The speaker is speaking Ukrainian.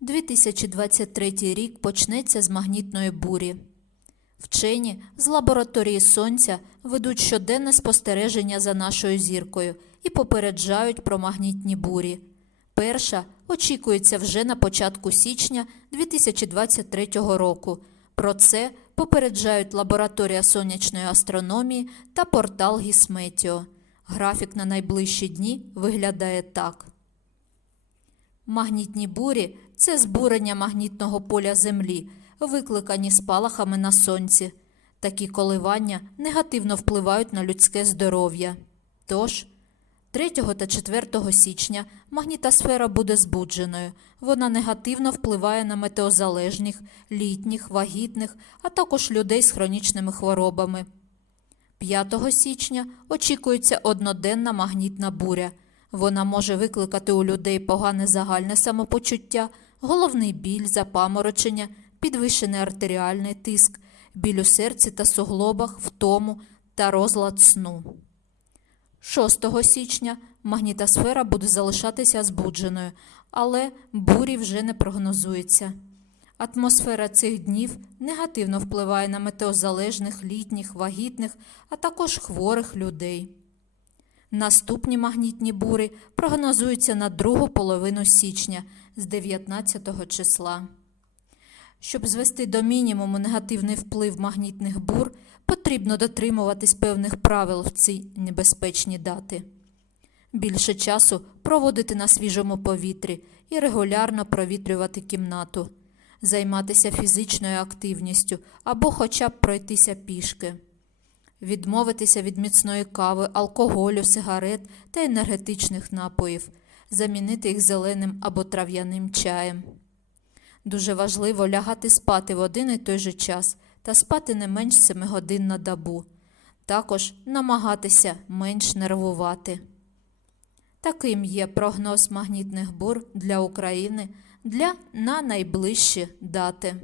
2023 рік почнеться з магнітної бурі. Вчені з лабораторії Сонця ведуть щоденне спостереження за нашою зіркою і попереджають про магнітні бурі. Перша очікується вже на початку січня 2023 року. Про це попереджають лабораторія сонячної астрономії та портал Гісметіо. Графік на найближчі дні виглядає так. Магнітні бурі це збурення магнітного поля Землі, викликані спалахами на сонці. Такі коливання негативно впливають на людське здоров'я. Тож, 3 та 4 січня магнітосфера буде збудженою. Вона негативно впливає на метеозалежних, літніх, вагітних, а також людей з хронічними хворобами. 5 січня очікується одноденна магнітна буря. Вона може викликати у людей погане загальне самопочуття, головний біль, запаморочення, підвищений артеріальний тиск, біль у серці та суглобах, втому та розлад сну. 6 січня магнітосфера буде залишатися збудженою, але бурі вже не прогнозується. Атмосфера цих днів негативно впливає на метеозалежних, літніх, вагітних, а також хворих людей. Наступні магнітні бури прогнозуються на другу половину січня з 19 числа. Щоб звести до мінімуму негативний вплив магнітних бур, потрібно дотримуватись певних правил в ці небезпечні дати. Більше часу проводити на свіжому повітрі і регулярно провітрювати кімнату, займатися фізичною активністю або хоча б пройтися пішки, відмовитися від міцної кави, алкоголю, сигарет та енергетичних напоїв, замінити їх зеленим або трав'яним чаєм. Дуже важливо лягати спати в один і той же час та спати не менш 7 годин на добу. Також намагатися менш нервувати. Таким є прогноз магнітних бур для України для на найближчі дати.